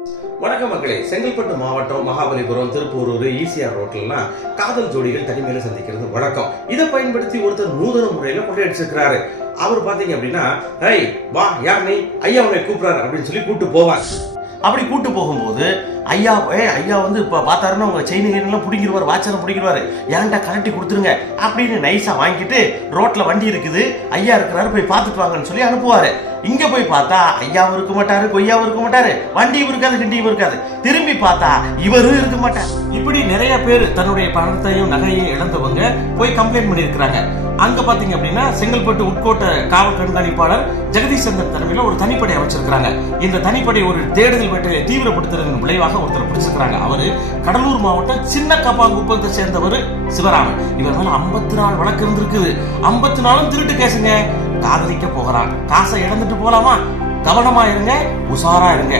வணக்கம் மக்களே. செங்கல்பட்டு மாவட்டம் மகாபலிபுரம், திருப்பூரூர், ஈசிஆர் ரோட்லாம் காதல் ஜோடிகள் தனிமையில சந்திக்கிறது வழக்கம். இதை பயன்படுத்தி ஒருத்தர் நூதன முறையில கொள்ளையடிச்சிருக்கிறாரு. அவர் பாத்தீங்க அப்படின்னா, ஹேய் வா, யார் நீ, ஐயா உன்னை கூப்பிடுறாரு அப்படின்னு சொல்லி கூட்டு போவார். அப்படி கூட்டு போகும்போது ஐயா வந்து இப்ப பார்த்தாருன்னா உங்க செயினுலாம் பிடிங்கிடுவார், வாட்செல்லாம் பிடிங்கிடுவாரு, ஏன்டா கலட்டி கொடுத்துருங்க அப்படின்னு நைஸா வாங்கிட்டு ரோட்ல வண்டி இருக்குது, ஐயா இருக்கிறாரு, போய் பார்த்துட்டு வாங்கன்னு சொல்லி அனுப்புவாரு. இங்க போய் பார்த்தா ஐயாவும் இருக்க மாட்டாரு, கொய்யாவும் இருக்க மாட்டாரு, வண்டியும் இருக்காது, கிண்டியும் இருக்காது. திரும்பி பார்த்தா இவரும் இருக்க மாட்டார். இப்படி நிறைய பேர் தன்னுடைய பணத்தையும் நகையையும் இழந்தவங்க போய் கம்ப்ளைண்ட் பண்ணியிருக்கிறாங்க. அங்க பாத்தீங்க அப்படின்னா செங்கல்பட்டு உட்கோட்ட காவல் கண்காணிப்பாளர் ஜெகதீஷ் சந்தர் தலைமையில ஒரு தனிப்படை அமைச்சிருக்காங்க. இந்த தனிப்படை ஒரு தேடுதல் வேட்டையை தீவிரப்படுத்துறதன் விளைவாக ஒருத்தர் பிடிச்சிருக்காங்க. அவரு கடலூர் மாவட்டம் சின்ன கப்பாங்குப்பத்தை சேர்ந்தவர் சிவராமன். இவர் மேல 54 வழக்கு இருந்திருக்குது. 54 திருட்டு கேசுங்க. காதலிக்க போகிறான், காசை இழந்துட்டு போலாமா? கவனமா இருங்க, உஷாரா இருங்க.